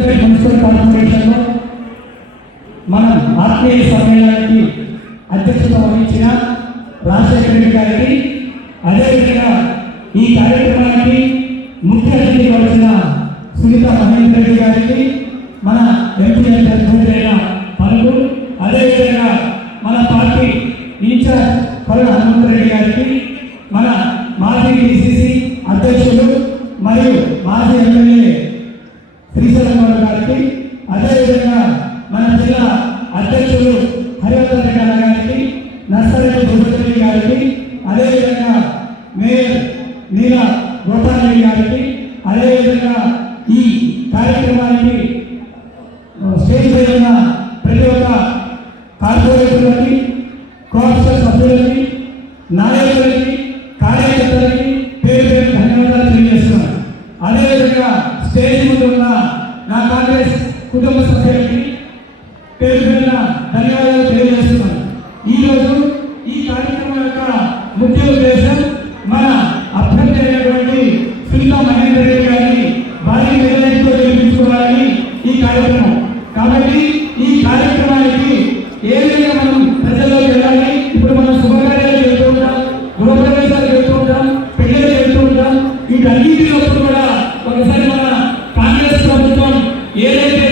Municipal కార్పొరేషన్లో మనం ఆత్మీయ సమ్మేళనానికి అధ్యక్షత వహించిన రాజశేఖర రెడ్డి గారికి, అదేవిధంగా ఈ కార్యక్రమానికి ముఖ్య అతిథిగా వచ్చిన సునీత మహేందర్ రెడ్డి గారికి, మన ఎంపీ అభ్యర్థులైన పలుకు, అదేవిధంగా మన పార్టీ ఇన్ఛార్జ్ పరుల హనుమంతరెడ్డి గారికి, మన మాజీ డిసిసి అధ్యక్షులు మరియు మాజీ ఎమ్మెల్యే శ్రీశైలం గారికి, అదేవిధంగా మన జిల్లా అధ్యక్షులు హరివర్ధన్ రెడ్డి గారికి, నర్సరెడ్డి భూపతి గారికి, అదేవిధంగా మేయర్ నీలా గోపాల్ రెడ్డి గారికి, అదేవిధంగా ఈ కార్యక్రమానికి స్టేజ్ పై ఉన్న ప్రతి ఒక్క కార్పొరేటర్లకి, కోఆప్షన్ సభ్యులకి, నాయకులకి, కార్యకర్తలకి పేరు పేరు ధన్యవాదాలు తెలియజేస్తున్నాను. అదేవిధంగా స్టేజ్ ముందు ఉన్న నా కాంగ్రెస్ కుటుంబ సభ్యులకి పేరు పేరున ధన్యవాదాలు తెలియజేస్తున్నాను. ఈరోజు ఈ కార్యక్రమం యొక్క ముఖ్య ఉద్దేశం మన అభ్యర్థి అయినటువంటి సునీత మహేందర్ రెడ్డి గారిని భారీ మెజారిటీతో గెలిపించుకోవాలని ఈ కార్యక్రమం. కాబట్టి ఈ కార్యక్రమానికి ఏ విధంగా మనం ప్రజల్లోకి వెళ్ళాలి. ఇప్పుడు మనం శుభకార్యాలు వెళ్తూ ఉంటాం, గృహప్రవేశాలు వెళ్తూ ఉంటాం, పెళ్లిళ్ళు వెళ్తూ ఉంటాం. వీటన్నింటిలో కూడా ఒకసారి మన కాంగ్రెస్ ప్రభుత్వం ఏదైతే